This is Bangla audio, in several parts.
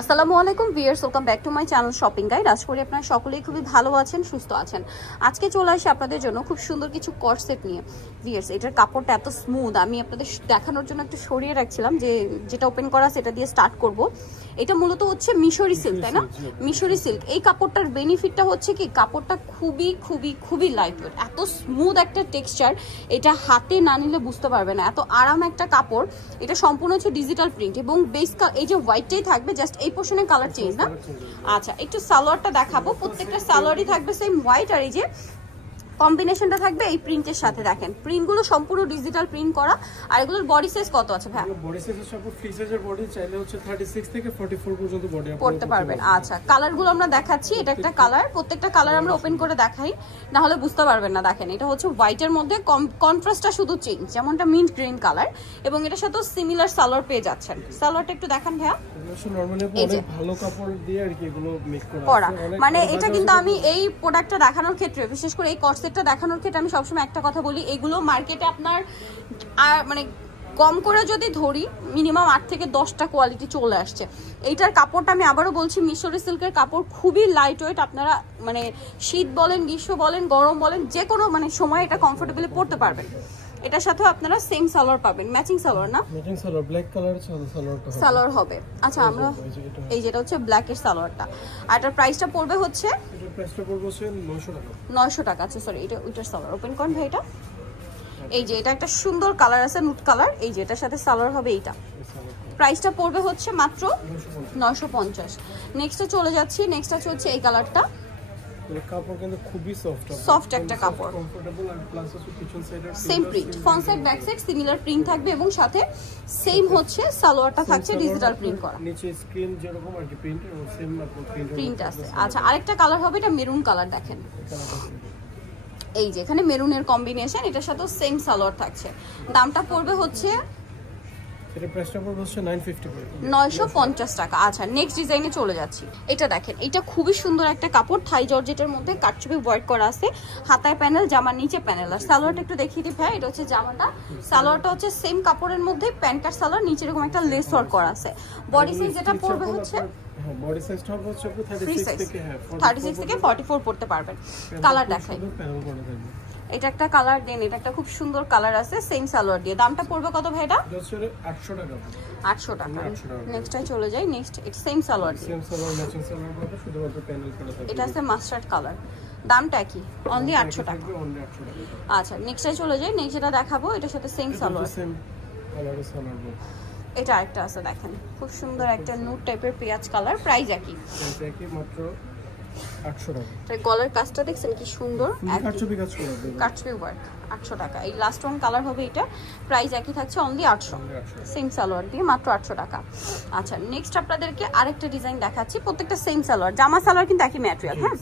আসসালামু আলাইকুম viewers, welcome back to my channel shopping guide. আশা করি আপনারা সকলেই খুবই ভালো আছেন, সুস্থ আছেন। আজকে চলে আসি আপনাদের জন্য খুব সুন্দর কিছু কর্সেট নিয়ে। ভিউয়ার্স, এটার কাপড়টা এত স্মুথ, আমি আপনাদের দেখানোর জন্য একটু সরিয়ে রাখছিলাম যে যেটা ওপেন করা সেটা দিয়ে স্টার্ট করব। এটা মূলত হচ্ছে মিশরি সিল্ক, তাই না? মিশরি সিল্ক। এই কাপড়টার বেনিফিটটা হচ্ছে কি, কাপড়টা খুবই খুবই খুবই লাইট ওয়েট, এত স্মুথ একটা টেক্সচার, এটা হাতে না নিলে বুঝতে পারবে না, এত আরাম একটা কাপড়। এটা সম্পূর্ণ হচ্ছে ডিজিটাল প্রিন্ট এবং বেস এই যে হোয়াইটটাই থাকবে, জাস্ট এই পোর্শনের কালার চেঞ্জ না। আচ্ছা, একটু সালোয়ারটা দেখাবো। প্রত্যেকটা সালোয়ারই থাকবে সেম হোয়াইট, আর এই যে কম্বিনেশনটা থাকবে এই প্রিন্টের সাথে। দেখেন প্রিন্টগুলো সম্পূর্ণ ডিজিটাল প্রিন্ট করা। আর এগুলোর বডি সাইজ কত আছে ভাই? বডি সাইজ সব ফ্রি সাইজের বডি চাইলে হচ্ছে 36 থেকে 44 পর্যন্ত বডি আপনি করতে পারবেন। আচ্ছা, কালারগুলো আমরা দেখাচ্ছি। এটা একটা কালার, প্রত্যেকটা কালার আমরা ওপেন করে দেখাই, না হলে বুঝতে পারবেন না। দেখেন এটা হচ্ছে হোয়াইটের মধ্যে কন্ট্রাস্টটা শুধু চেঞ্জ, যেমনটা মিন্ট গ্রিন কালার, এবং এটার সাথে সিমিলার সালোয়ার পেয়ে যাচ্ছেন। সালোয়ারটা একটু দেখান ভাইয়া। নরমালি অনেক ভালো কাপড় দিয়ে আর কি এগুলো মেক করা, মানে এটা কিন্তু আমি এই প্রোডাক্টটা দেখানোর ক্ষেত্রে, বিশেষ করে এই কর্সেটটা দেখানোর ক্ষেত্রে আমি সবসময় একটা কথা বলি, এগুলো মার্কেটে আপনার আর মানে কম করে যদি ধরি মিনিমাম 8 থেকে 10টা কোয়ালিটি চলে আসছে। এইটার কাপড়টা আমি আবারও বলছি, মিশরি সিল্কের কাপড়, খুবই লাইট ওয়েট। আপনারা মানে শীত বলেন, গ্রীষ্ম বলেন, গরম বলেন, যে কোনো মানে সময় এটা কমফোর্টেবলি পরতে পারবেন। এটার সাথেও আপনারা সেম সালোয়ার পাবেন, ম্যাচিং সালোয়ার না? Matching salwar, black colour salwar হবে। আচ্ছা, আমরা এই যেটা হচ্ছে ব্ল্যাক এর সালোয়ারটা, আর এটার প্রাইসটা পড়বে হচ্ছে, এটার প্রাইসটা পড়বে হচ্ছে 900 টাকা। 900 টাকা। আচ্ছা সরি, এটা ওইটার সালোয়ার। ওপেন করুন ভাই এটা। এই যে এটা একটা সুন্দর কালার আছে, নুট কালার। এই যে এটার সাথে সালোয়ার হবে এইটা। প্রাইসটা পড়বে হচ্ছে মাত্র 950। নেক্সটে চলে যাচ্ছি। নেক্সট আছে হচ্ছে এই কালারটা। কাপড় কিন্তু খুবই সফট একটা কাপড়, কমফোর্টেবল, আর প্লাস হচ্ছে পিছন সাইডে same print, front side back side similar print থাকবে, এবং সাথে সেম হচ্ছে সালোয়ারটা থাকছে ডিজিটাল প্রিন্ট করা। নিচে স্ক্রিন যেরকম আর কি প্রিন্ট, এবং সেম প্রিন্ট আছে। আচ্ছা, আরেকটা কালার হবে, এটা মেরুন কালার। দেখেন এই যে এখানে মেরুনের কম্বিনেশন, এটার সাথে সেম সালোয়ার থাকছে। দামটা পড়বে হচ্ছে, এটা প্রাইসটা পড়বে হচ্ছে 950 টাকা। আচ্ছা, নেক্সট ডিজাইনে চলে যাচ্ছি। এটা দেখেন, এটা খুবই সুন্দর একটা কাপড়, থাই জর্জেটের মধ্যে কাটচুপি ওয়ার্ক করা আছে, হাতায় প্যানেল, জামার নিচে প্যানেল। আর সালোয়ারটা একটু দেখিয়ে দিই ভাই। এটা হচ্ছে জামাটা, সালোয়ারটা হচ্ছে সেম কাপড়ের মধ্যে প্যান্ট কাট সালোয়ার, নিচে এরকম একটা লেস ওয়ার্ক করা আছে। বডি সাইজ যেটা পড়বে হচ্ছে, বডি সাইজটা হবে হচ্ছে 36 থেকে 44 পড়তে পারবেন। কালার দেখাই। এটা একটা কালার, দেন এটা একটা খুব সুন্দর কালার আছে সেম সালোয়ার দিয়ে। দামটা পড়বে কত ভাই? এটা 800 টাকা। 800 টাকা। নেক্সটে চলে যাই। নেক্সট এটা same salwar, same salwar, matching salwar হবে, শুধুমাত্র প্যানেল করা থাকবে। এটা আছে মাস্টার্ড কালার। দামটা কি? অনলি 800 টাকা। আচ্ছা, নেক্সটে চলে যাই। নেক্সট যেটা দেখাবো এটার সাথে সেম সালোয়ার, সেম কালারের সালোয়ার। এটা আরেকটা আছে, দেখেন খুব সুন্দর একটা নুট টাইপের পেঁয়াজ কালার। প্রাইস একই, মাত্র 800 টাকা। তাই গলার কাজটা দেখছেন কি সুন্দর, কাটচুপি কাজ করা হবে, কাটচুপি ওয়ার্ক। 800 টাকা। এই লাস্ট ওয়ান কালার হবে এটা। প্রাইস একই থাকছে, অনলি 800, সেম সালোয়ার দিয়ে মাত্র 800 টাকা। আচ্ছা, নেক্সট আপনাদেরকে আরেকটা ডিজাইন দেখাচ্ছি। প্রত্যেকটা সেম সালোয়ার, জামা সালোয়ার কিন্তু একই ম্যাটেরিয়াল। হ্যাঁ,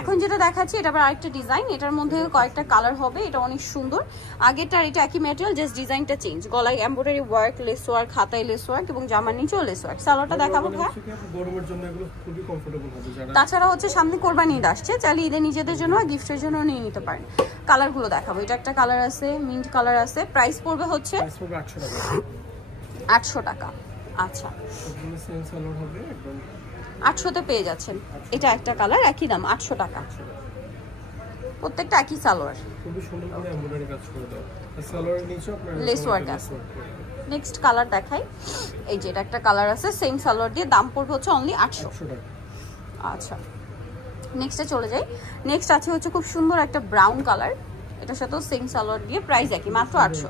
এখন যেটা দেখাচ্ছি এটা আবার আরেকটা ডিজাইন, এটার মধ্যে কয়েকটা কালার হবে। এটা অনেক সুন্দর, আগেরটার এটা একই ম্যাটেরিয়াল, জাস্ট ডিজাইনটা চেঞ্জ। গলায় এমব্রয়ডারি ওয়ার্ক, লেস ওয়ার্ক, হাতায় লেস ওয়ার্ক, এবং জামার নিচেও লেস ওয়ার্ক। সালোয়ারটা দেখাবো হ্যাঁ। গরমের জন্য এগুলো খুবই কমফোর্টেবল হবে। তাছাড়া হচ্ছে সামনে কোরবানি ঈদ আসছে, চাইলে ঈদে নিজেদের জন্য আর গিফটের জন্য নিয়ে নিতে পারেন। কালারগুলো দেখাবো। এটা একটা কালার আছে, মিন্ট কালার আছে। প্রাইস পড়বে হচ্ছে 800 টাকা। আচ্ছা, 800-তে পেয়ে যাচ্ছেন। এটা একটা কালার, একই দাম 800 টাকা। প্রত্যেকটা একই সালোয়ার, খুবই সুন্দর করে এমব্রয়ডারি কাজ করে দাও। আর সালোয়ারের নিচে আপনার লেস ওয়ার্ক আছে। নেক্সট কালার দেখাই। এই যে এটা একটা কালার আছে সেম সালোয়ার দিয়ে, দাম পড়বে হচ্ছে অনলি 800 টাকা। আচ্ছা, নেক্সটে চলে যাই। নেক্সট আছে হচ্ছে খুব সুন্দর একটা ব্রাউন কালার, এটার সাথেও সেম সালোয়ার দিয়ে, প্রাইস একই, মাত্র 800।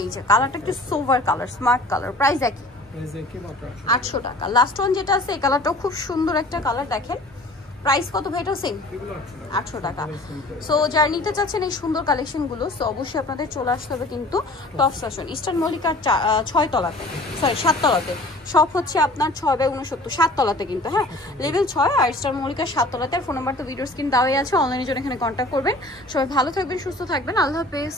এই যে কালারটা একটু sober colour, smart colour, price একই, 800 টাকা। লাস্ট ওয়ান যেটা আছে এই কালারটাও খুব সুন্দর একটা কালার। দেখেন প্রাইস কত ভাই? এটাও সেম 800 টাকা। সো যারা নিতে চাচ্ছেন এই সুন্দর কালেকশনগুলো, সো অবশ্যই আপনাদের চলে আসতে হবে কিন্তু টপস ফ্যাশন, ইস্টার্ন মল্লিকার 6 তলাতে, সরি 7 তলাতে। সব হচ্ছে আপনার 6/69 7 তলাতে কিন্তু, হ্যাঁ লেভেল 6, আর ইস্টার্ন মল্লিকার 7 তলাতে। আর ফোন নাম্বার তো ভিডিও স্ক্রিন দেওয়াই আছে, অনলাইনের জন্য এখানে কন্ট্যাক্ট করবেন। সবাই ভালো থাকবেন, সুস্থ থাকবেন, আল্লাহ হাফেজ।